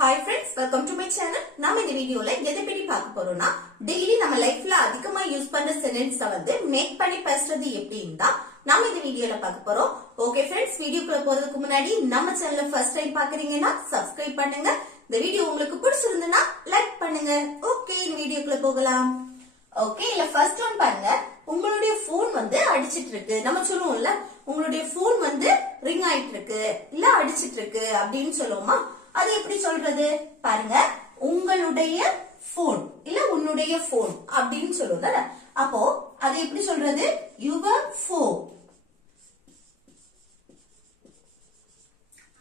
Hi friends, welcome to my channel. நாம இந்த வீடியோல எதை பத்தி பார்க்க போறோம்னா டெய்லி நம்ம லைஃப்ல அதிகமா யூஸ் பண்ற சென்டென்ஸை வந்து மேக் பண்ணி பேசுறது எப்படின்னு தான் நாம இந்த வீடியோல பார்க்க போறோம். ஓகே ஃப்ரெண்ட்ஸ், வீடியோக்குள்ள போறதுக்கு முன்னாடி நம்ம சேனலை ஃபர்ஸ்ட் டைம் பாக்குறீங்கன்னா சப்ஸ்கிரைப் பண்ணுங்க. இந்த வீடியோ உங்களுக்கு பிடிச்சிருந்தா லைக் பண்ணுங்க. ஓகே, இந்த வீடியோக்குள்ள போகலாம். ஓகே, இல்ல ஃபர்ஸ்ட் ஒன் பாருங்க. உங்களுடைய போன் வந்து அடிச்சிட்டு இருக்கு. நம்ம சொல்லுவோம்ல, உங்களுடைய போன் வந்து ரிங் ஆயிட்டு இருக்கு இல்ல அடிச்சிட்டு இருக்கு அப்படின்னு சொல்லுவோமா? அது எப்படி சொல்றது பாருங்க. உங்களுடைய போன் இல்ல உன்னுடைய போன் அப்படின்னு சொல்லுங்க. அப்போ அது எப்படி சொல்றது? Your phone.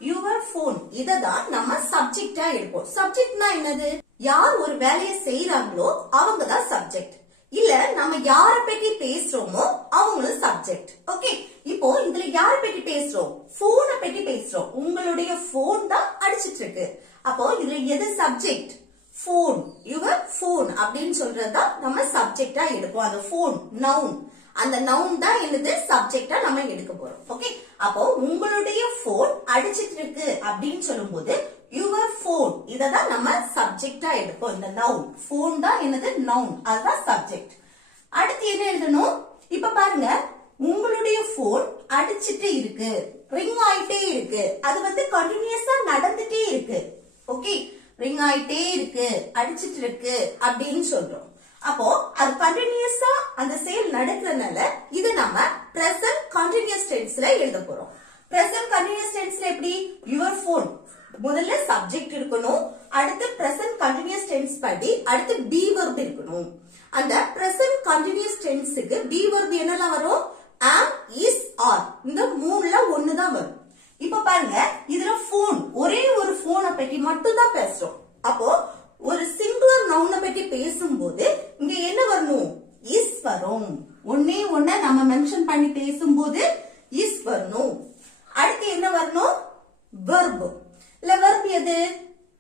யுவர் போன் இததான் நம்ம சப்ஜெக்டா எடுப்போம். சப்ஜெக்ட்னா என்னது? யார் ஒரு வேலையை செய்யறாங்களோ அவங்கதான் சப்ஜெக்ட். இல்ல நம்ம யார பத்தி பேசுறோமோ அவங்களும் சப்ஜெக்ட். ஓகே, இப்போ இதுல யார பத்தி பேசுறோம்? போனை பத்தி பேசுறோம். உங்களுடைய போன் தான் அடிச்சிட்டு இருக்கு. அப்போ இதுல எது சப்ஜெக்ட்? போன். யுவர் போன் அப்படின்னு சொல்றதுதான் நம்ம சப்ஜெக்டா எடுப்போம். அந்த போன் நவுன். அந்த நவுன் தான் என்னது? சப்ஜெக்டா நம்ம எடுக்க போறோம். ஓகே, அப்போ உங்களுடைய போன் அடிச்சிட்டு இருக்கு அப்படின்னு சொல்லும் போது யுவர் போன் இததான் நம்ம சப்ஜெக்டா எடுப்போம். இந்த நவுன் போன் தான் என்னது? நவுன். அதுதான் சப்ஜெக்ட். அடுத்து என்ன எழுதணும்? இப்ப பாருங்க, உங்களுடைய போன் அடிச்சிட்டு இருக்கு, ரிங் ஆயிட்டே இருக்கு. அது வந்து கண்டினியூஸா நடந்துட்டே இருக்கு. ஓகே, ரிங் ஆயிட்டே இருக்கு, அடிச்சிட்டு இருக்கு அப்படின்னு சொல்றோம். அப்போ அது கண்டினியூஸா அந்த செயல் நடக்கிறதுனால இது நம்ம பிரசன்ட் கண்டினியூஸ் டென்ஸ்ல எழுத போறோம். பிரசன்ட் கண்டினியூஸ் டென்ஸ்ல எப்படி? யுவர் போன் முதல்ல சப்ஜெக்ட் இருக்கணும். அடுத்து பிரசன்ட் கண்டினியூஸ் டென்ஸ் படி அடுத்து பி வெர்ப் இருக்கணும். அந்த பிரசன்ட் கண்டினியூஸ் டென்ஸ்க்கு பி வெர்ப் என்னலாம் வரும்? am, is, are. இந்த மூணுல ஒண்ணுதான் வரும். இப்ப பாருங்க, இதுல போன் ஒரே ஒரு போனை பத்தி மட்டும் தான் பேசுறோம். அப்போ ஒரு சிங்குலர் நவுனை பத்தி பேசும்போது இங்க என்ன வரணும்? இஸ் வரும். ஒன்னே ஒன்ன நம்ம மென்ஷன் பண்ணி பேசும்போது இஸ் வரணும். அடுத்து என்ன வரணும்? வெர்ப். இல்ல வெர்ப் எது?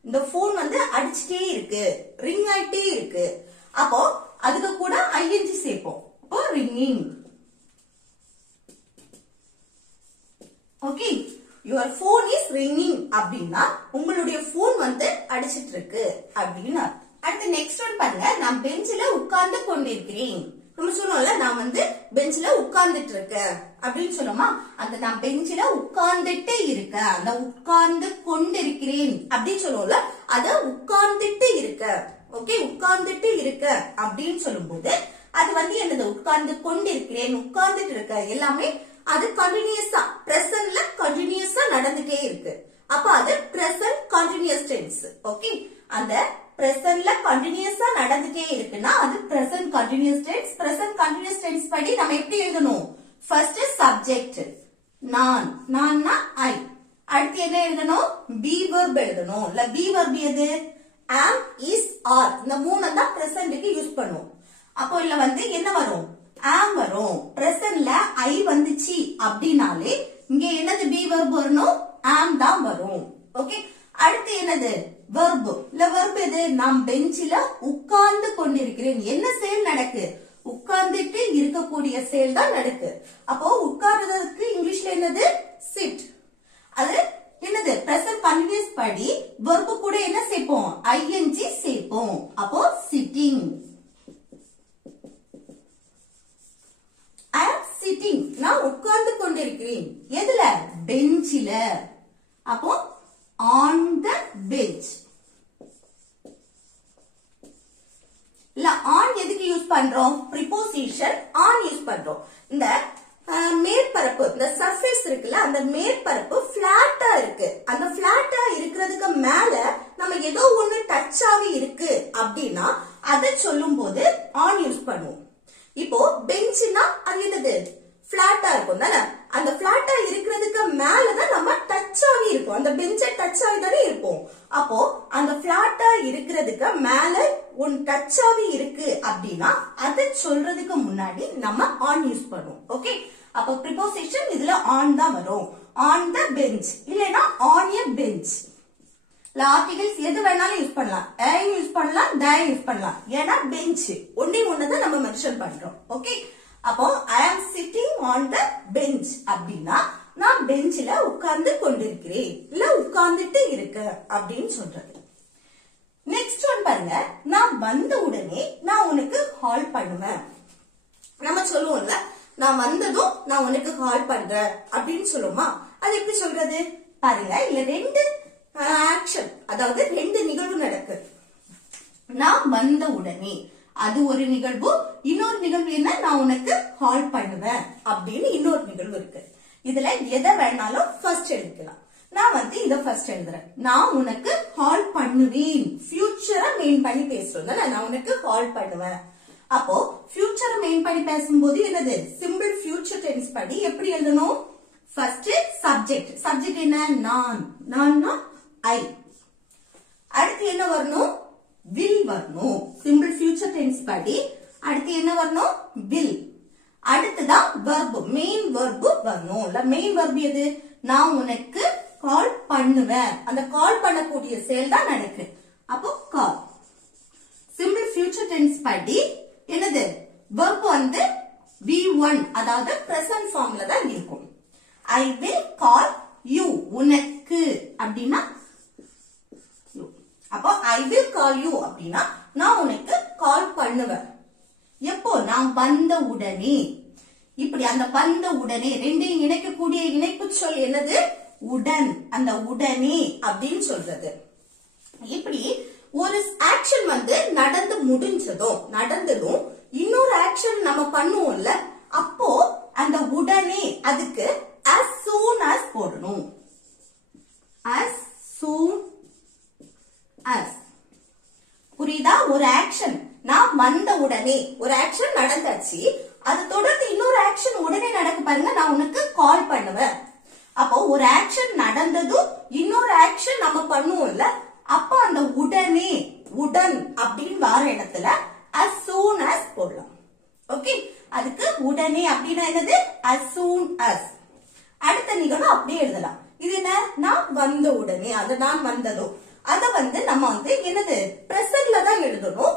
இந்த போன் வந்து அடிச்சுட்டே இருக்கு, ரிங் ஆயிட்டே இருக்கு. அப்போ அதுக்கு கூட ஐஎன்ஜி சேர்ப்போம். அப்போ ringing. Okay, your phone is ringing அப்படின்னா உங்களுடைய போன் வந்து அடிச்சிட்டு இருக்கு அப்படின்னா. அடுத்து நெக்ஸ்ட் ஒன் பாருங்க. நான் பெஞ்சில உட்கார்ந்து கொண்டிருக்கிறேன். நம்ம சொல்லுவோம்ல, நான் வந்து பெஞ்சில உட்கார்ந்துட்டு இருக்கேன் அப்படின்னு சொல்லுமா? அந்த நான் பெஞ்சில உட்கார்ந்துட்டு இருக்க, அந்த உட்கார்ந்து கொண்டிருக்கிறேன் அப்படின்னு சொல்லுவோம்ல, அத உட்கார்ந்துட்டு இருக்க. ஓகே, உட்கார்ந்துட்டு இருக்க அப்படின்னு சொல்லும் போது அது வந்து என்னது? உட்கார்ந்து கொண்டிருக்கிறேன், உட்கார்ந்துட்டு இருக்க எல்லாமே அது கண்டினியூஸா பிரசன்ட்ல கண்டினியூஸா நடந்துட்டே இருக்கு. அப்ப அது பிரசன்ட் கண்டினியூஸ் டென்ஸ். ஓகே, அந்த பிரசன்ட்ல கண்டினியூஸா நடந்துட்டே இருக்குன்னா அது present continuous tense. Present continuous tense படி நம்ம எப்படி எழுதணும்? ஃபர்ஸ்ட் சப்ஜெக்ட் நான், நான்னா ஐ. அடுத்து என்ன எழுதணும்? பி வெர்ப் எழுதணும். இல்ல பி வெர்ப் எது? am, is, are. இந்த மூணு தான் பிரசன்ட்க்கு யூஸ் பண்ணுவோம். அப்போ இல்ல வந்து என்ன வரும்? am வரும். பிரசன்ட்ல ஐ வந்துச்சு அப்படினாலே இங்க என்னது? பி வெர்ப் வரணும். am தான் வரும். ஓகே, அடுத்து என்னது? வெர்ப். இல்ல வெர்ப் எது? நான் பெஞ்சில உட்கார்ந்து கொண்டிருக்கிறேன். என்ன செயல் நடக்கு? உட்கார்ந்துட்டு இருக்கக்கூடிய செயல் தான் நடக்கு. அப்போ உட்கார்றதுக்கு இங்கிலீஷ்ல என்னது? சிட். அது என்னது? பிரசன்ட் கண்டினியூஸ் படி வெர்ப் கூட என்ன சேர்ப்போம்? ஐஎன்ஜி சேர்ப்போம். அப்போ சிட்டிங். I am sitting. நான் உட்கார்ந்து கொண்டிருக்கிறேன். எதுல? பெஞ்சில. அப்போ on the bench. இல்ல on எதுக்கு யூஸ் பண்றோம்? preposition on யூஸ் பண்றோம். இந்த மேற்பரப்பு, இந்த சர்ஃபேஸ் இருக்குல்ல, அந்த மேற்பரப்பு பிளாட்டா இருக்கு. அந்த பிளாட்டா இருக்கிறதுக்கு மேல நம்ம ஏதோ ஒண்ணு டச் ஆகி இருக்கு அப்படின்னா அதை சொல்லும் போது on யூஸ் பண்ணுவோம். இப்போ பெஞ்ச்னா அது என்னது? பிளாட்டா இருக்கும் தானே? அந்த பிளாட்டா இருக்கிறதுக்கு மேலதான் நம்ம டச் ஆகி இருக்கும். அந்த பெஞ்சை டச் ஆகி தானே இருப்போம். அப்போ அந்த பிளாட்டா இருக்கிறதுக்கு மேல ஒன் டச் ஆகி இருக்கு அப்படின்னா அதை சொல்றதுக்கு முன்னாடி நம்ம ஆன் யூஸ் பண்ணுவோம். ஓகே, அப்போ ப்ரிபோசிஷன் இதுல ஆன் தான் வரும். ஆன் த பெஞ்ச் இல்லைன்னா ஆன் எ பெஞ்ச். ஆர்டிகல்ஸ் எது வேணாலும் யூஸ் பண்ணலாம். யூஸ் பண்ணலாம், யூஸ் பண்ணலாம். ஏன்னா பெஞ்ச் ஒன்னே ஒண்ணுதான் நம்ம மென்ஷன் பண்றோம். ஓகே, அப்போ I am sitting on the bench அப்படின்னா நான் பெஞ்சில உட்கார்ந்து கொண்டிருக்கிறேன் இல்ல உட்கார்ந்துட்டு இருக்க அப்படின்னு சொல்றது. பாருங்க, நான் வந்த உடனே நான் உனக்கு கால் பண்ணுவேன். நம்ம சொல்லுவோம்ல, நான் வந்ததும் நான் உனக்கு கால் பண்றேன் அப்படின்னு சொல்லுமா? அது எப்படி சொல்றது பாருங்க. இல்ல ரெண்டு ஆக்ஷன், அதாவது ரெண்டு நிகழ்வு நடக்கு. நான் வந்த உடனே அது ஒரு நிகழ்வு, இன்னொரு நிகழ்வு என்ன, நான் உனக்கு கால் பண்ணுவேன் அப்படின்னு இன்னொரு நிகழ்வு இருக்கு. இதுல எதை வேணாலும் ஃபர்ஸ்ட் எழுதிக்கலாம். நான் வந்து இத ஃபர்ஸ்ட் எழுதுறேன். நான் உனக்கு கால் பண்ணுவேன். ஃபியூச்சரை மெயின் பண்ணி பேசுறோம் தானே, நான் உனக்கு கால் பண்ணுவேன். அப்போ ஃபியூச்சரை மெயின் பண்ணி பேசும்போது என்னது, சிம்பிள் ஃபியூச்சர் டென்ஸ் படி எப்படி எழுதணும்? First subject. சப்ஜெக்ட் என்ன, நான். நான்னா ஐ. அடுத்து என்ன வரணும், will வரணும். சிம்பிள் ஃபியூச்சர் டென்ஸ் படி அடுத்து என்ன வரணும், will. அடுத்துதான் verb, மெயின் verb வரணும். மெயின் verb எது, நான் உனக்கு கால் பண்ணுவேன். அந்த கால் பண்ணக்கூடிய செயல் தான் நடக்கு. அப்போ கால். சிம்பிள் ஃபியூச்சர் டென்ஸ் படி என்னது, verb வந்து V1, அதாவது present formல தான் இருக்கும். I will call you, உனக்கு அப்படின்னா அப்போ I will call you அப்படின்னா நான் உனக்கு கால் பண்ணுவேன். எப்போ, நான் வந்த உடனே. இப்படி அந்த வந்த உடனே ரெண்டையும் இணைக்கக்கூடிய இணைப்பு சொல் என்னது, உடன். அந்த உடனே அப்படின்னு சொல்றது. இப்படி ஒரு ஆக்ஷன் வந்து நடந்து நடந்ததும் இன்னொரு ஆக்ஷன் நம்ம பண்ணுவோம்ல, அப்போ அந்த உடனே அதுக்கு as soon as போடணும். as soon as. புரியுதா? ஒரு ஆக்ஷன் நான் வந்த உடனே ஒரு ஆக்ஷன் நடந்தாச்சு, அது தொடர்ந்து இன்னொரு ஆக்ஷன் உடனே நடக்க பாருங்க, நான் உனக்கு கால் பண்ணுவேன். அப்போ ஒரு ஆக்ஷன் நடந்ததும் இன்னொரு ஆக்ஷன் நம்ம பண்ணுவோம்ல, அப்போ அந்த உடனே, உடன் அப்படின்னு வர இடத்துல as soon as போடலாம். ஓகே, அதுக்கு உடனே அப்படின்னா என்னது, as soon as. அடுத்த நிகழ்வு அப்படியே எழுதலாம். இது என்ன, நான் வந்த உடனே, அது நான் வந்ததோ, அத வந்து நம்ம வந்து என்னது பிரசன்ட்ல தான் எழுதணும்.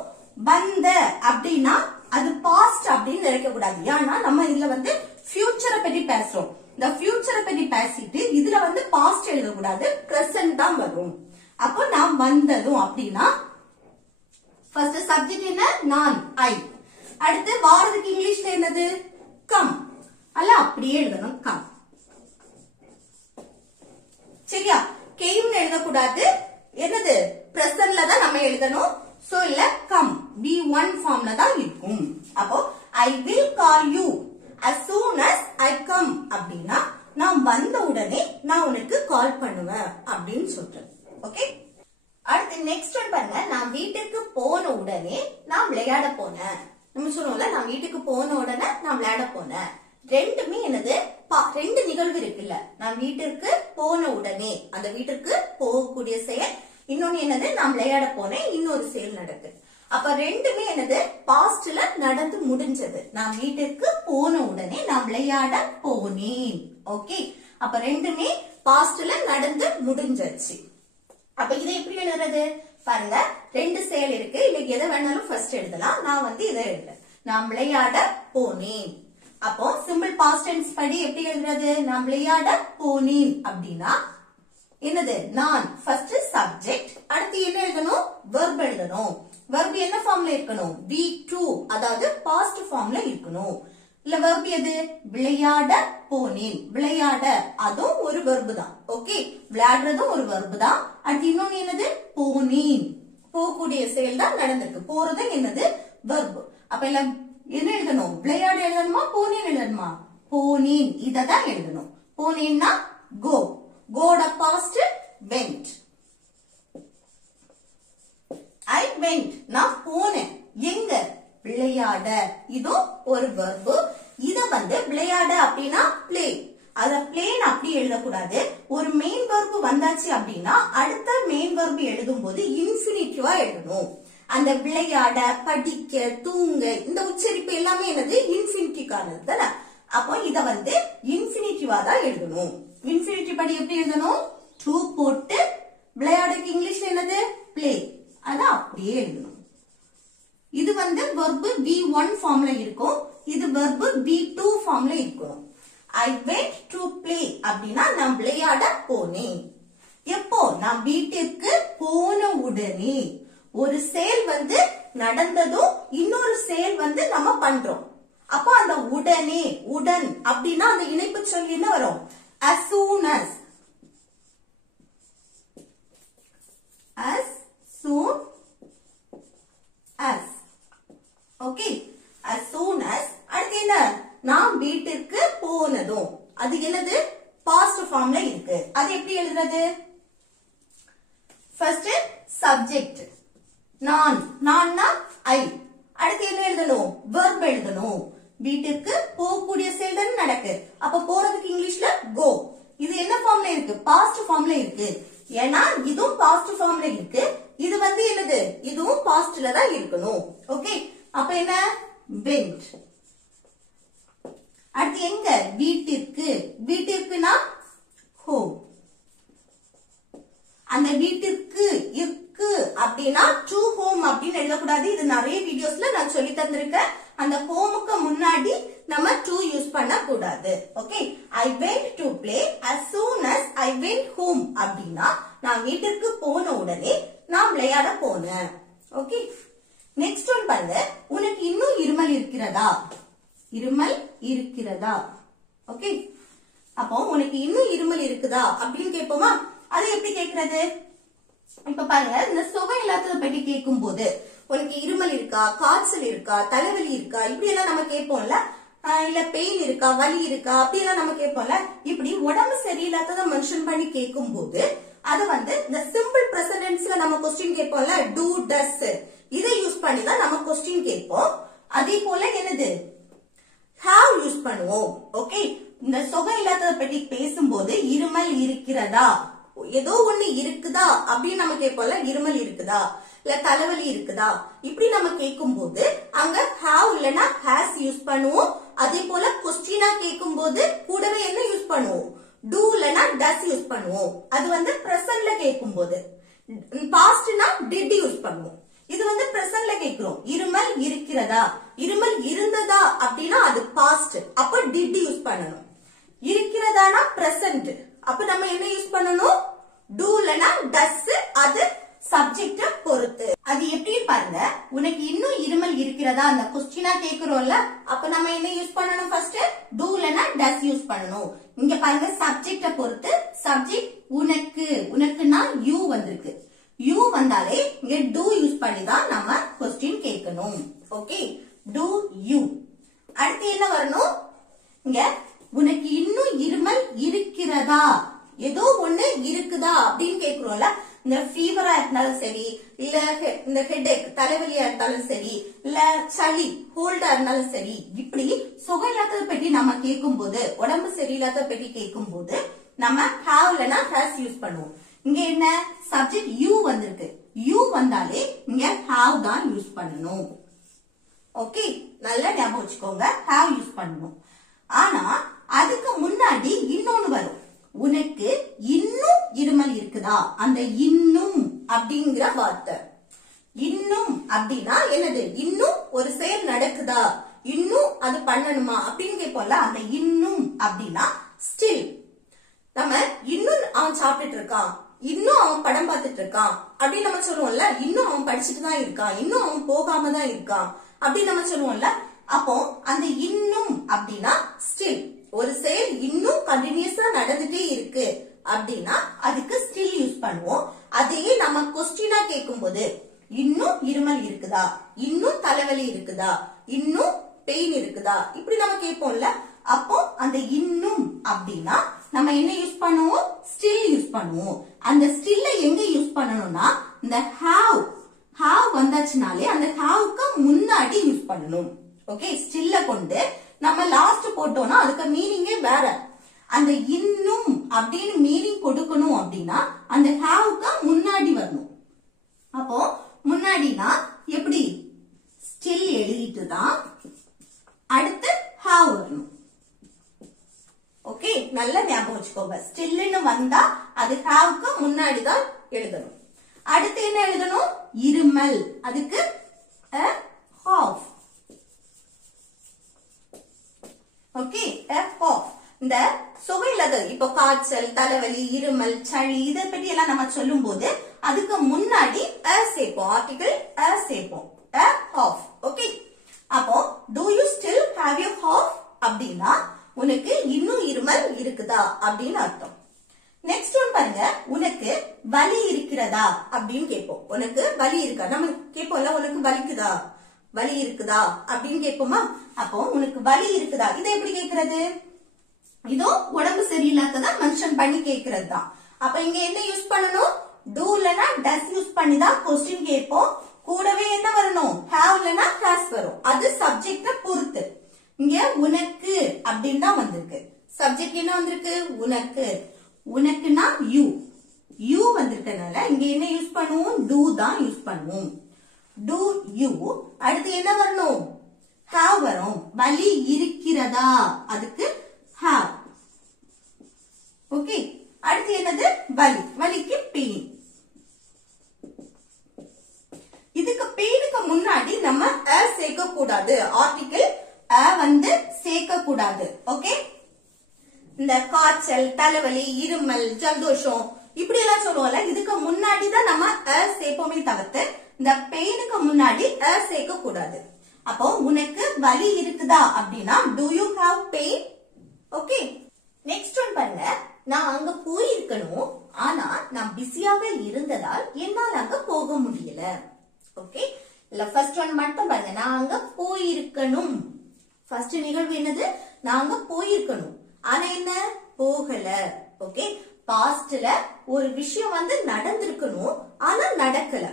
வந்த அப்படின்னா அது பாஸ்ட் அப்படின்னு நினைக்க கூடாது. ஏன்னா நம்ம இதுல வந்து ஃபியூச்சரை பத்தி பேசுறோம். இந்த ஃபியூச்சரை பத்தி பேசிட்டு இதுல வந்து பாஸ்ட் எழுதக்கூடாது, பிரசன்ட் தான் வரும். அப்போ நான் வந்ததும் அப்படின்னா ஃபர்ஸ்ட் சப்ஜெக்ட் என்ன, நான் ஐ. அடுத்து வாரதுக்கு இங்கிலீஷ்ல என்னது, கம். அல்ல அப்படியே எழுதணும், கம். சரியா? கேம் எழுதக்கூடாது, என்னது பிரசன்ட்ல தான் நம்ம எழுதணும். சோ இல்ல கம் B1 ஃபார்ம்ல தான் இருக்கும். அப்போ I will call you as soon as I come அப்படின்னா நான் வந்த உடனே நான் உனக்கு கால் பண்ணுவேன் அப்படின்னு சொல்றேன். ஓகே, அடுத்து நெக்ஸ்ட் பாருங்க. நான் வீட்டுக்கு போன உடனே நான் விளையாட போனேன். நம்ம சொல்லுவோம்ல, நான் வீட்டுக்கு போன உடனே நான் விளையாட போனேன். ரெண்டுமே என்னது, ரெண்டு நிகழ்வு இருக்குல்ல. நான் வீட்டிற்கு போன உடனே அந்த வீட்டிற்கு போகக்கூடிய செயல், இன்னொன்னு என்னது, நான் விளையாட போனேன், இன்னொரு செயல் நடக்கு. அப்ப ரெண்டுமே என்னது, பாஸ்ட்ல நடந்து முடிஞ்சது. நான் வீட்டிற்கு போன உடனே நான் விளையாட போனேன். ஓகே, அப்ப ரெண்டுமே பாஸ்ட்ல நடந்து முடிஞ்சிருச்சு. அப்ப இதை எப்படி எழுதுறது பாருங்க, ரெண்டு செயல் இருக்கு. இன்னைக்கு எதை வேணாலும் ஃபர்ஸ்ட் எழுதலாம். நான் வந்து இதை எழுதுறேன், நான் விளையாட போனேன். அப்போ சிம்பிள் பாஸ்ட் டென்ஸ் படி எப்படி எழுதுறது, நான் விளையாட போனேன் அப்படின்னா என்னது, நான் ஃபர்ஸ்ட் சப்ஜெக்ட். அடுத்து என்ன எழுதணும், வெர்ப் எழுதணும். வெர்ப் என்ன ஃபார்ம்ல இருக்கணும், V2, அதாவது பாஸ்ட் ஃபார்ம்ல இருக்கணும். இல்ல வெர்ப் எது, விளையாட போனேன். விளையாட அதுவும் ஒரு வெர்ப் தான். ஓகே, விளையாடுறதும் ஒரு வெர்ப் தான். அடுத்து இன்னொன்னு என்னது, போனேன். போகக்கூடிய செயல் தான் நடந்திருக்கு. போறது என்னது, வெர்ப். அப்ப எல்லாம் என்ன எழுதணும், விளையாட எழுதணுமா போனேன் எழுதணுமா, போனேன். இததான் எழுதணும். போனேன்னா கோ. கோட பாஸ்ட் வெண்ட். I went, நான் போனேன். எங்க, விளையாட. இது ஒரு வெர்ப். இத வந்து விளையாட அப்படின்னா பிளே. அத பிளேன் அப்படி எழுதக்கூடாது. ஒரு மெயின் வெர்ப் வந்தாச்சு அப்படின்னா அடுத்த மெயின் வெர்ப் எழுதும் போது இன்ஃபினிட்டிவா எழுதணும். அந்த விளையாட, படிக்க, தூங்க, இந்த உச்சரிப்பு எல்லாமே என்னது, இன்ஃபினிட்டிவ்கானது தானே. அப்போ இத வந்து இன்ஃபினிட்டிவா தான் எழுதணும். இன்ஃபினிட்டிவ் படி எப்படி எழுதணும், டு போட்டு விளையாடுக்கு இங்கிலீஷ்ல என்னது, பிளே. அத அப்படியே எழுதணும். இது வந்து வெர்ப் V1 ஃபார்ம்ல இருக்கும். இது வெர்ப் V2 ஃபார்ம்ல இருக்கும். I went to play அப்படின்னா நான் விளையாட போனேன். எப்போ, நான் வீட்டிற்கு போன உடனே. ஒரு செயல் வந்து நடந்ததும் இன்னொரு செயல் வந்து நம்ம பண்றோம். அப்ப அந்த உடனே, உடன் அப்படின்னா அந்த இணைப்பு சொல் என்ன வரும்? as soon as. as soon as. Okay, as soon as. அடுத்து என்ன? நாம் வீட்டிற்கு போனதும். அது என்னது? பாஸ்ட் ஃபார்ம்ல இருக்கு. அது எப்படி எழுதுறது? ஃபர்ஸ்ட் சப்ஜெக்ட் நான், நான்னா ஐ. அடுத்து என்ன எழுதணும்? வெர்ப் எழுதணும். வீட்டிற்கு போகக்கூடிய செயல் தானே நடக்கு. அப்ப போறதுக்கு இங்கிலீஷ்ல கோ. இது என்ன ஃபார்ம்ல இருக்கு? பாஸ்ட் ஃபார்ம்ல இருக்கு. ஏன்னா இதுவும் பாஸ்ட் ஃபார்ம்ல இருக்கு. இது வந்து என்னது? இதுவும் பாஸ்ட்ல தான் இருக்கணும். ஓகே, அப்ப என்ன? went. அடுத்து எங்க? வீட்டிற்கு. வீட்டிற்குனா ஹோம். அந்த வீட்டிற்கு இருக்கு அப்படின்னா டு ஹோம் அப்படின்னு எழுதக்கூடாது. இது நிறைய வீடியோஸ்ல நான் சொல்லி தந்திருக்கேன். அந்த ஹோமுக்கு முன்னாடி நம்ம டு யூஸ் பண்ண கூடாது. Okay, I went to play as soon as I went home அப்படின்னா நான் வீட்டிற்கு போன உடனே நான் விளையாட போனேன். ஓகே, நெக்ஸ்ட் ஒன் பாருங்க. உனக்கு இன்னும் இருமல் இருக்கிறதா? இருமல் இருக்கிறதா? ஓகே, அப்போ உனக்கு இன்னும் இருமல் இருக்குதா அப்படின்னு கேட்போமா? அது எப்படி கேக்குறது? இப்ப பாருங்க, இந்த சுவை இல்லாததை பற்றி கேட்கும் போது உனக்கு இருமல் இருக்கா, காய்ச்சல் இருக்கா, தலைவலி இருக்கா, இப்படி எல்லாம் நம்ம கேட்போம்ல. இல்ல பெயின் இருக்கா, வலி இருக்கா, அப்படி எல்லாம் நம்ம கேட்போம்ல. இப்படி உடம்பு சரியில்லாததை மென்ஷன் பண்ணி கேட்கும் போது அது வந்து இந்த சிம்பிள் பிரசன்ட் டென்ஸ்ல நம்ம கொஸ்டின் கேட்போம்ல, டூ, டஸ், இதை யூஸ் பண்ணி தான் நம்ம கொஸ்டின் கேட்போம். அதே போல என்னது? have யூஸ் பண்ணுவோம். ஓகே, இந்த சுவை இல்லாததை பற்றி பேசும்போது இருமல் இருக்கிறதா, ஏதோ ஒண்ணு இருக்குதா அப்படின்னு நம்ம கேட்போம்ல. இருமல் இருக்குதா, இல்ல தலைவலி இருக்குதா, இப்படி நம்ம கேட்கும் போது அங்க have இல்லனா has யூஸ் பண்ணுவோம். அதே போல கொஸ்டினா கேட்கும் போது கூடவே என்ன யூஸ் பண்ணுவோம்? do இல்லனா does யூஸ் பண்ணுவோம். அது வந்து பிரசன்ட்ல கேட்கும் போது. பாஸ்ட்னா did யூஸ் பண்ணுவோம். இது வந்து பிரசன்ட்ல கேக்குறோம். இருமல் இருக்கிறதா, இருமல் இருந்ததா அப்படின்னா அது பாஸ்ட். அப்ப did யூஸ் பண்ணணும். இருக்கிறதானா பிரசன்ட். அப்ப நம்ம என்ன யூஸ் பண்ணணும்? do இல்லனா does. அது சப்ஜெக்ட பொறுத்து. அது எப்படி பாருங்க. உனக்கு இன்னும் இருமல் இருக்கிறதா அந்த கொஸ்டினா கேக்குறோம்ல. அப்ப நம்ம என்ன யூஸ் பண்ணணும்? ஃபர்ஸ்ட் do இல்லனா does யூஸ் பண்ணணும். இங்க பாருங்க, சப்ஜெக்ட பொறுத்து. சப்ஜெக்ட் உனக்கு, உனக்குன்னா you வந்திருக்கு. you வந்தாலே இங்க do யூஸ் பண்ணி தான் நம்ம கொஸ்டின் கேட்கணும். Okay, do you. அடுத்து என்ன வரணும்? இங்க உனக்கு இன்னும் இருமல் இருக்கிறதா, ஏதோ ஒண்ணு இருக்குதா அப்படின்னு கேக்குறோம்ல. இந்த ஃபீவரா இருந்தாலும் சரி, இல்ல இந்த ஹெட்ஏக் தலைவலியா இருந்தாலும் சரி, இல்ல சளி கோல்டா இருந்தாலும் சரி, இப்படி சுகம் இல்லாததை பற்றி நம்ம கேட்கும் போது, உடம்பு சரியில்லாத பற்றி கேட்கும் போது நம்ம have இல்லனா has யூஸ் பண்ணுவோம். இங்க என்ன? சப்ஜெக்ட் you வந்திருக்கு. you வந்தாலே இங்க have தான் யூஸ் பண்ணணும். ஓகே, நல்லா ஞாபகம் வச்சுக்கோங்க, have யூஸ் பண்ணணும். ஆனா அதுக்கு முன்னாடி இன்னொன்னு வரும். உனக்கு இன்னும் இருமல் இருக்குதா, அந்த இன்னும் அப்படிங்கிற வார்த்தை. இன்னும் அப்படின்னா என்னது? இன்னும் ஒரு செயல் நடக்குதா, இன்னும் அது பண்ணணுமா அப்படின்னு கேட்போம்ல. அந்த இன்னும் அப்படின்னா ஸ்டில். நம்ம இன்னும் அவன் சாப்பிட்டுட்டு இருக்கான், இன்னும் அவன் படம் பார்த்துட்டு இருக்கான் அப்படின்னு நம்ம சொல்லுவோம்ல. இன்னும் அவன் படிச்சுட்டு தான் இருக்கான், இன்னும் அவன் போகாம தான் இருக்கான் அப்படின்னு நம்ம சொல்லுவோம்ல. அப்போ அந்த இன்னும் அப்படின்னா ஸ்டில். ஒரு செயல் இன்னும் கண்டினியூஸா நடந்துட்டே இருக்கு அப்படின்னா அதுக்கு ஸ்டில் யூஸ் பண்ணுவோம். அதையே நம்ம கொஸ்டினா கேட்கும் போது இன்னும் இருமல் இருக்குதா, இன்னும் தலைவலி இருக்குதா, இன்னும் பெயின் இருக்குதா, இப்படி நம்ம கேட்போம்ல. அப்போ அந்த இன்னும் அப்படின்னா நம்ம என்ன யூஸ் பண்ணுவோம்? ஸ்டில் யூஸ் பண்ணுவோம். அந்த ஸ்டில்ல எங்க யூஸ் பண்ணணும்னா இந்த have வந்தாச்சுனாலே அந்த haveக்கு முன்னாடி யூஸ் பண்ணணும். ஓகே, ஸ்டில்ல கொண்டு நம்ம லாஸ்ட் போட்டோம்னா அதுக்கு மீனிங்கே வேற. அந்த இன்னும் அப்படின்னு மீனிங் கொடுக்கணும் அப்படின்னா அந்த haveக்கு முன்னாடி வரணும். அப்போ முன்னாடினா எப்படி? ஸ்டில் எழுதிட்டு தான் அடுத்து have வரணும். ஓகே, நல்லா ஞாபகம் வச்சுக்கோங்க. ஸ்டில்னு வந்தா அது haveக்கு முன்னாடி தான் எழுதணும். அடுத்து என்ன எழுதணும்? இருமல். அதுக்கு a cough. Okay, a cough. இந்த சுவையில்லாத இப்போ காய்ச்சல், தலைவலி, இருமல், சளி இதை பற்றி எல்லாம் நம்ம சொல்லும் போது அதுக்கு முன்னாடி a சேர்ப்போம். சேர்ப்போம் ஆர்டிகிள் a சேர்ப்போம் a half ஓகே அப்போ do you still have your half அப்படினா உனக்கு இன்னும் இருமல் இருக்குதா அப்படினு அர்த்தம் நெக்ஸ்ட் ஒன் பாருங்க உனக்கு வலி இருக்கிறதா அப்படினு கேப்போம் உனக்கு வலி இருக்கா நம்ம கேப்போம்ல உனக்கு வலிக்குதா வலி இருக்குதா அப்படினு கேப்போமா அப்போ உனக்கு வலி இருக்குதா இத எப்படி கேக்குறது இதோ உடம்பு சரியில்லாததா மென்ஷன் பண்ணி கேக்குறது தான் அப்ப இங்க என்ன யூஸ் பண்ணனும் do லனா does யூஸ் பண்ணி தான் क्वेश्चन கேப்போம் கூடவே என்ன வரணும் have லனா has வரும் அது சப்ஜெக்ட்ட பொறுத்து இங்க உனக்கு அப்படினு தான் வந்திருக்கு சப்ஜெக்ட் என்ன வந்திருக்கு உனக்கு உனக்குனா you வந்திருக்கனால இங்க என்ன யூஸ் பண்ணுவோம் do தான் யூஸ் பண்ணுவோம் do you அடுத்து என்ன வரணும் have வரும் வலி இருக்கிறதா அதுக்கு have ஓகே அடுத்து என்னது வலி வலிக்கு பெயின் இதுக்கு பெயினுக்கு முன்னாடி நம்ம a சேர்க்க கூடாது ஆர்டிகிள் a வந்து சேர்க்க கூடாது ஓகே இந்த காய்ச்சல் தலைவலி இருமல் ஜலதோஷம் இப்படி எல்லாம் சொல்லுவோம்ல இதுக்கு முன்னாடி தான் நம்ம a சேர்ப்போமே தவிர்த்து இந்த பெயினுக்கு முன்னாடி a சேர்க்க கூடாது அப்போ உனக்கு வலி இருக்குதா அப்படினா do you have pain okay next one பாருங்க நான் அங்க போயிருக்கணும் ஆனா நான் பிஸியாக இருந்ததால் என்னால அங்க போக முடியல ஓகே இல்ல ஃபர்ஸ்ட் ஒன் மட்டும் பாருங்க நான் அங்க போயிருக்கணும் ஃபர்ஸ்ட் நிகழ்வு என்னது நான் அங்க போயிருக்கணும் ஆனா என்ன போகல ஓகே பாஸ்ட்ல ஒரு விஷயம் வந்து நடந்திருக்கணும் ஆனா நடக்கல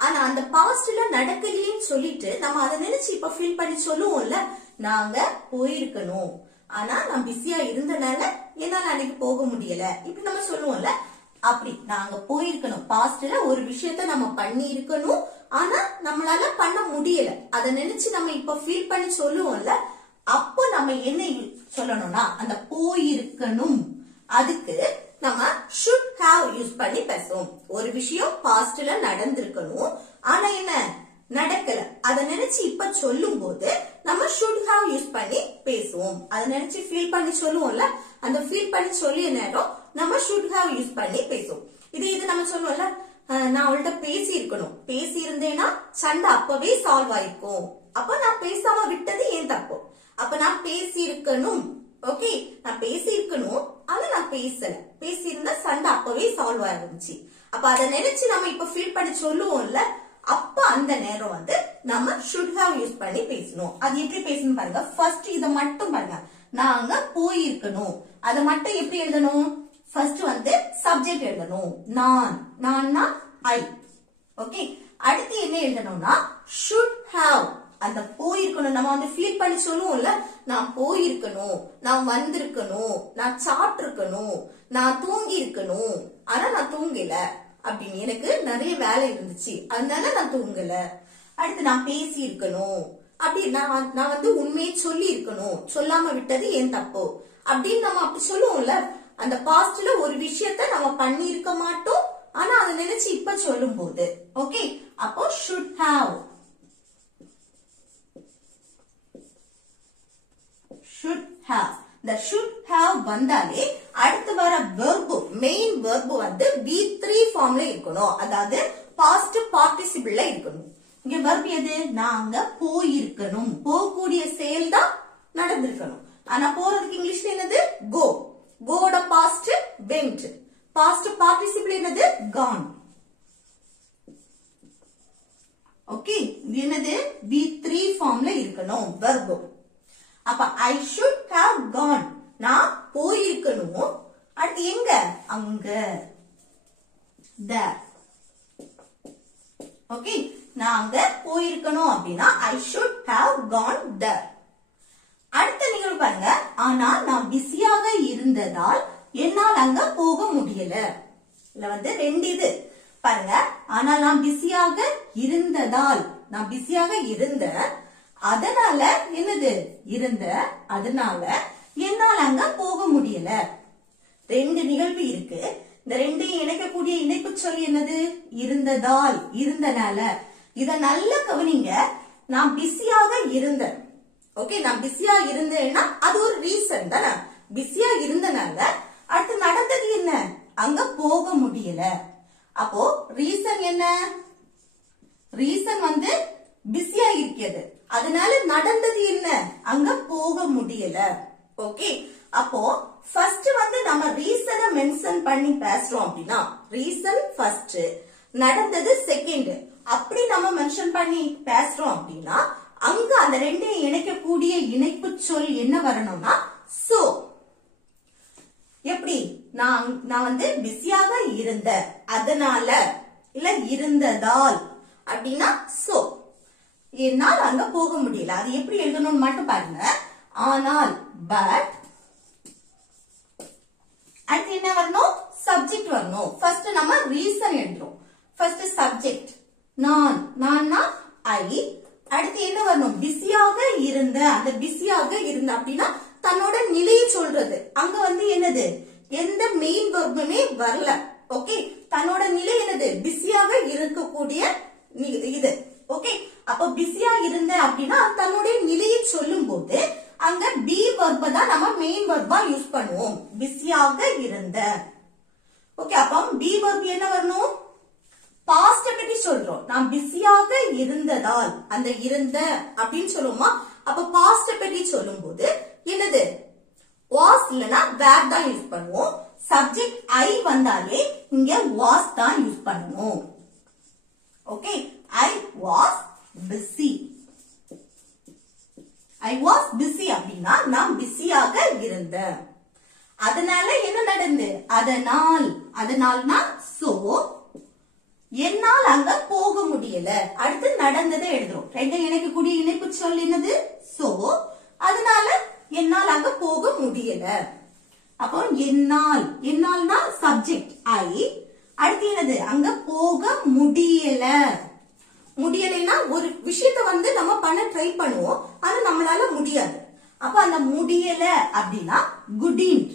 ஆனா அந்த பாஸ்ட்ல நடக்கலையேன்னு சொல்லிட்டு நம்ம அதை நினைச்சு இப்ப ஃபீல் பண்ணி சொல்லுவோம்ல நாங்க போயிருக்கணும் ஆனா நான் பிஸியா இருந்தனால என்னால அன்னைக்கு போக முடியல இப்படி நம்ம சொல்லுவோம்ல அப்படி நாங்க போயிருக்கணும் பாஸ்ட்ல ஒரு விஷயத்த நம்ம பண்ணி இருக்கணும் ஆனா நம்மளால பண்ண முடியல அத நினைச்சு நம்ம இப்ப ஃபீல் பண்ணி சொல்லுவோம்ல அப்போ நம்ம என்ன சொல்லணும்னா அந்த போயிருக்கணும் அதுக்கு நம்ம should have யூஸ் பண்ணி பேசுவோம் ஒரு விஷயம் பாஸ்ட்ல நடந்திருக்கணும் ஆனா என்ன நடக்கல அத நினைச்சு இப்ப சொல்லும் போது நம்ம should have யூஸ் பண்ணி பேசுவோம் அத நினைச்சு ஃபீல் பண்ணி சொல்லுவோம்ல அந்த ஃபீல் பண்ணி சொல்லிய நேரம் நம்ம should have யூஸ் பண்ணி பேசுவோம் இது நம்ம சொல்லுவோம்ல நான் அவள்கிட்ட பேசி இருக்கணும் பேசி இருந்தேன்னா சண்டை அப்பவே சால்வ் ஆயிருக்கும் அப்ப நான் பேசாம விட்டது ஏன் தப்பு அப்ப நான் பேசி இருக்கணும் ஓகே நான் பேசி இருக்கணும் ஆனா நான் பேசல பேசி இருந்தா சண்டை அப்பவே சால்வ் ஆயிருந்துச்சு அப்ப அத நினைச்சு நம்ம இப்ப ஃபீல் பண்ணி சொல்லுவோம்ல அப்ப அந்த நேரம் வந்து நம்ம should have யூஸ் பண்ணி பேசணும் அது எப்படி பேசணும் பாருங்க ஃபர்ஸ்ட் இத மட்டும் பாருங்க நாங்க போயிருக்கணும் அத மட்டும் எப்படி எழுதணும் ஃபர்ஸ்ட் வந்து சப்ஜெக்ட் எழுதணும் நான்னா I ஓகே அடுத்து என்ன எழுதணும்னா should have அந்த போயிருக்கணும் நம்ம வந்து ஃபீல் பண்ணி சொல்லுவோம்ல நான் போயிருக்கணும் நான் வந்திருக்கணும் நான் சாப்பிட்டு இருக்கணும் நான் தூங்கி இருக்கணும் ஆனா நான் தூங்கல அப்படின்னு எனக்கு நிறைய வேலை இருந்துச்சு அதனால நான் தூங்கல அடுத்து நான் பேசி இருக்கணும் அப்படி நான் வந்து உண்மையை சொல்லி இருக்கணும் சொல்லாம விட்டது ஏன் தப்பு அப்படின்னு நம்ம அப்படி சொல்லுவோம்ல அந்த பாஸ்ட்ல ஒரு விஷயத்த நம்ம பண்ணி இருக்க மாட்டோம் ஆனா அதை நினைச்சு இப்ப சொல்லும் போது ஓகே அப்போ should have இந்த should have வந்தாலே அடுத்து வர verb மெயின் verb வந்து V3 ஃபார்ம்ல இருக்கணும் அதாவது past participle இருக்கணும் இங்க verb எது நாங்க போயிருக்கணும் போகக்கூடிய செயல் தான் நடந்திருக்கணும் ஆனா போறதுக்கு இங்கிலீஷ்ல என்னது go கோட past went past participle என்னது gone ஓகே இது என்னது V3 ஃபார்ம்ல இருக்கணும் verb அப்ப I should have gone நான் போயிருக்கணும் அடுத்து எங்க அங்க there ஓகே நான் அங்க போயிருக்கணும் அப்படின்னா I should have gone there அடுத்த நிகழ்வு பாருங்க ஆனா நான் பிஸியாக இருந்ததால் என்னால் அங்க போக முடியல இல்ல வந்து ரெண்டு இது பாருங்க ஆனா நான் பிஸியாக இருந்ததால் நான் பிஸியாக இருந்த அதனால என்னது இருந்த அதனால என்னால் அங்க போக முடியல ரெண்டு நிகழ்வு இருக்கு இந்த ரெண்டையும் இணைக்கக்கூடிய இணைப்பு சொல் என்னது இருந்ததால் இருந்தனால இத நல்லா கவனிங்க நான் பிஸியாக இருந்தேன் ஓகே நான் பிஸியா இருந்தேன்னா அது ஒரு ரீசன் தானே பிஸியா இருந்தனால அடுத்து நடந்தது என்ன அங்க போக முடியல அப்போ ரீசன் என்ன ரீசன் வந்து பிஸியா இருக்கிறது, அதனால நடந்தது என்ன, அங்க போக முடியல. ஓகே, அப்போ ஃபர்ஸ்ட் வந்து நம்ம ரீசனை மென்ஷன் பண்ணி பேசுறோம் அப்படின்னா ரீசன் ஃபர்ஸ்ட், நடந்தது செகண்ட், அப்படி நம்ம மென்ஷன் பண்ணி பேசுறோம் அப்படின்னா அங்க அந்த ரெண்டையும் இணைக்கக்கூடிய இணைப்பு சொல் என்ன வரணும்னா சோ. எப்படி, நான் வந்து பிஸியாக இருந்த அதனால இல்ல இருந்ததால் அப்படின்னா சோ, என்னால் அங்க போக முடியல. அது எப்படி எழுதணும்னு மட்டும் பாருங்க. ஆனால் பட், அடுத்து என்ன வரணும், சப்ஜெக்ட் வரணும். ஃபர்ஸ்ட் நம்ம ரீசன் எழுதுறோம். ஃபர்ஸ்ட் சப்ஜெக்ட் நான்னா ஐ, அடுத்து என்ன வரணும், பிஸியாக இருந்த. அந்த பிஸியாக இருந்த அப்படின்னா தன்னோட நிலையை சொல்றது. அங்க வந்து என்னது, எந்த மெயின் வெர்புமே வரல. ஓகே, தன்னோட நிலை என்னது, பிஸியாக இருக்கக்கூடிய இது. ஓகே, அப்ப பிஸியா இருந்த அப்படின்னா தன்னுடைய நிலையை சொல்லும் போது அங்க பி வெர்ப தான் நம்ம மெயின் வெர்பா யூஸ் பண்ணுவோம். பிஸியாக இருந்த. ஓகே, அப்ப பி வெர்ப் என்ன வரணும், பாஸ்ட் பத்தி சொல்றோம். நான் பிஸியாக இருந்ததால், அந்த இருந்த அப்படின்னு சொல்லுவோமா, அப்ப பாஸ்ட் பத்தி சொல்லும் போது என்னது, வாஸ் இல்லனா வேர் தான் யூஸ் பண்ணுவோம். சப்ஜெக்ட் ஐ வந்தாலே இங்க வாஸ் தான் யூஸ் பண்ணணும். Okay, I was busy. I was busy அப்படின்னா நான் பிஸியாக இருந்தேன். அதனால என்ன நடந்து, அதனால்னா சோ, என்னால் அங்க போக முடியல. அடுத்து நடந்ததை எழுதுறோம். ரெண்டு இணைக்கக்கூடிய இணைப்பு சொல் என்னது சோ, அதனால என்னால் அங்க போக முடியல. அப்போ என்னால்னா சப்ஜெக்ட் ஐ, அடுத்து என்னது, அங்க போக முடியல. முடியலைன்னா ஒரு விஷயத்த வந்து நம்ம பண்ண ட்ரை பண்ணுவோம், அது நம்மளால முடியாது. அப்ப அந்த முடியல அப்படின்னா couldn't.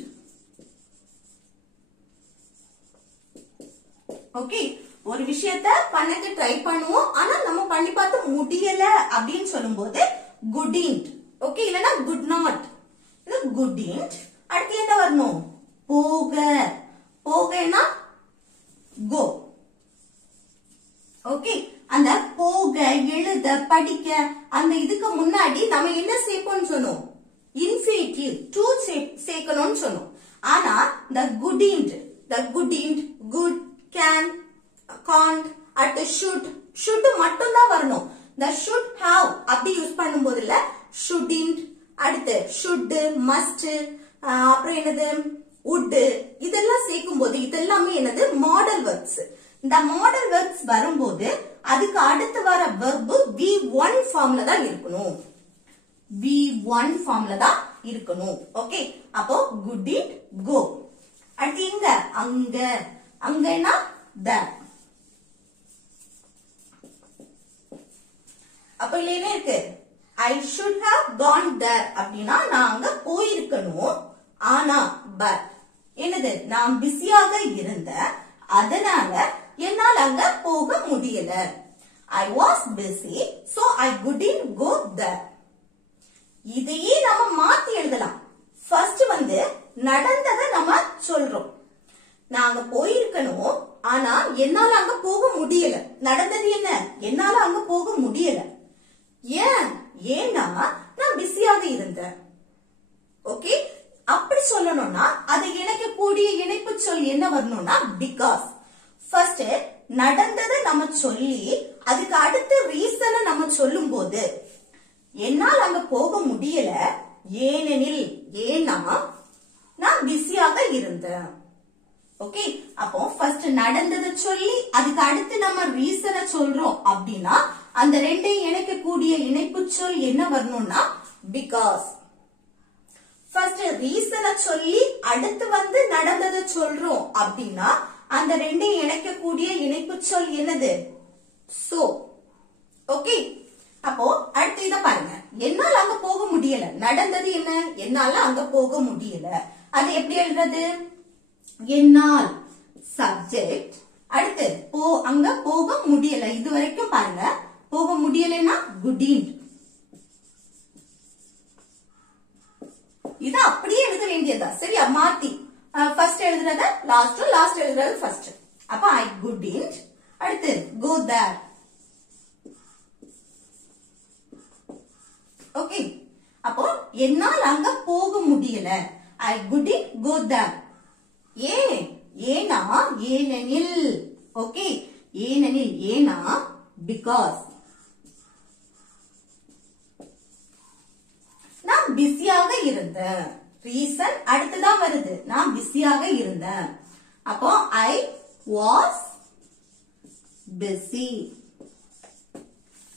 ஓகே, ஒரு விஷயத்த பண்ணக்கு ட்ரை பண்ணுவோம், ஆனா நம்ம பண்ணி பார்த்து முடியல அப்படின்னு சொல்லும் போது couldn't. ஓகே, இல்லனா could not, இது couldn't. அடுத்து என்ன வரணும், போகனா go. ஓகே, அந்த போக, எழுத, படிக்க, அந்த இதுக்கு முன்னாடி நம்ம என்ன சேர்ப்போம்னு சொன்னோம், இன்ஃபினிட்டிவ் டு சேர்க்கணும்னு சொன்னோம். ஆனா the couldn't, good, can, can't, அடுத்து should மட்டும் தான் வரணும். the should have அப்படி யூஸ் பண்ணும்போது இல்ல, shouldn't, அடுத்து should, must, அப்புறம் என்னது would, இதெல்லாம் சேர்க்கும் போது இதெல்லாமே என்னது மாடல் வெர்ப்ஸ். இந்த மாடல் வெர்ப்ஸ் வரும்போது அதுக்கு அடுத்து வர வெர்ப் V1 ஃபார்ம்ல தான் இருக்கணும். V1 ஃபார்ம்ல தான் இருக்கணும். ஓகே, அப்போ couldn't go. அடுத்து இங்க அங்கன்னா there. அப்ப இல்ல என்ன இருக்கு, I should have gone there அப்படின்னா நான் அங்க போயிருக்கணும். ஆனா பட் என்னது, நான் பிஸியாக இருந்த அதனால என்னால் அங்க போக முடியல. I was busy so I couldn't go there. இதையே நம்ம மாத்தி எழுதலாம். ஃபர்ஸ்ட் வந்து நடந்ததை நம்ம சொல்றோம். நான் அங்க போயிருக்கணும், ஆனா என்னால அங்க போக முடியல. நடந்தது என்ன, என்னால அங்க போக முடியல. ஏன்னா நான் பிஸியாக இருந்தேன். ஓகே, அப்படி சொல்லணும்னா அதை இணைக்கக்கூடிய இணைப்பு சொல் என்ன வரணும்னா பிகாஸ். ஃபர்ஸ்ட் நடந்ததை நம்ம சொல்லி அதுக்கு அடுத்த ரீசனை நம்ம சொல்லும் போது என்னால் அங்க போக முடியல ஏனெனில், ஏன்னா நான் பிஸியாக இருந்தேன். ஓகே, அப்போ ஃபர்ஸ்ட் நடந்ததை சொல்லி அதுக்கு அடுத்து நம்ம ரீசனை சொல்றோம் அப்படின்னா அந்த ரெண்டையும் இணைக்கக்கூடிய இணைப்பு சொல் என்ன வரணும்னா பிகாஸ். ஃபர்ஸ்ட் ரீசனை சொல்லி அடுத்து வந்து நடந்ததை சொல்றோம் அப்படின்னா அந்த ரெண்டையும் இணைக்கக்கூடிய இணைப்பு சொல் என்னது சோ. ஓகே, அப்போ அடுத்து இத பாருங்க, என்னால அங்க போக முடியல. நடந்தது என்ன, என்னால அங்க போக முடியல. அது எப்படி எழுதுறது, என்னால் சப்ஜெக்ட், அடுத்து அங்க போக முடியல. இது வரைக்கும் பாருங்க, போக முடியலன்னா couldn't. இது அப்படியே எழுத வேண்டியதா, சரியா மாத்தி ஃபர்ஸ்ட் எழுதுறத லாஸ்ட் எழுதுறது ஃபர்ஸ்ட். அப்ப I couldn't, அடுத்து go there. ஓகே, அப்போ என்னால் அங்க போக முடியல. I couldn't go there. ஏனா ஏனெனில். ஓகே, ஏனெனில் ஏனா because. நான் பிஸியாக இருந்தேன். ரீசன் அடுத்துதான் வருது. நான் பிஸியாக இருந்தேன். அப்போ I was busy.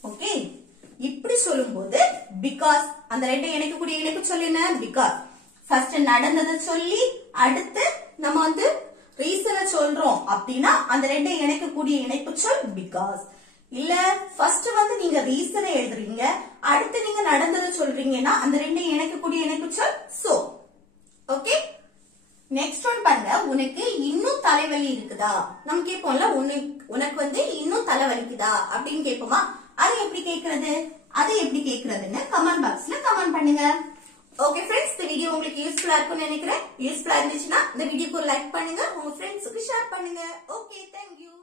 ஓகே, இப்படி சொல்லும்போது because அந்த ரெண்டு இணைக்கக்கூடிய இணைப்பு சொல் என்ன? because. ஃபர்ஸ்ட் நடந்ததை சொல்லி அடுத்து நம்ம வந்து ரீசனை சொல்றோம் அப்படின்னா அந்த ரெண்டு இணைக்கக்கூடிய இணைப்பு சொல் because. இல்ல ஃபர்ஸ்ட் வந்து நீங்க ரீசனை எழுதுறீங்க, அடுத்து நீங்க நடந்ததை சொல்றீங்கன்னா அந்த ரெண்டு இணைக்கக்கூடிய இணைப்பு சொல் so. ஓகே, நெக்ஸ்ட் ஒன் பாருங்க. உனக்கு இன்னும் தலைவலி இருக்குதா? நம்ம கேட்போம்ல, உனக்கு வந்து இன்னும் தலைவலிக்குதா அப்படின்னு கேட்போமா? அது எப்படி கேக்குறதுன்னு கமெண்ட் பாக்ஸ்ல கமெண்ட் பண்ணுங்க. ஓகே ஃப்ரெண்ட்ஸ், இந்த வீடியோ உங்களுக்கு யூஸ்ஃபுல்லா இருக்கும்னு நினைக்கிறேன். யூஸ்ஃபுல்லா இருந்துச்சுன்னா இந்த வீடியோக்கு ஒரு லைக் பண்ணுங்க, உங்க ஃப்ரெண்ட்ஸுக்கு ஷேர் பண்ணுங்க. Okay, thank you.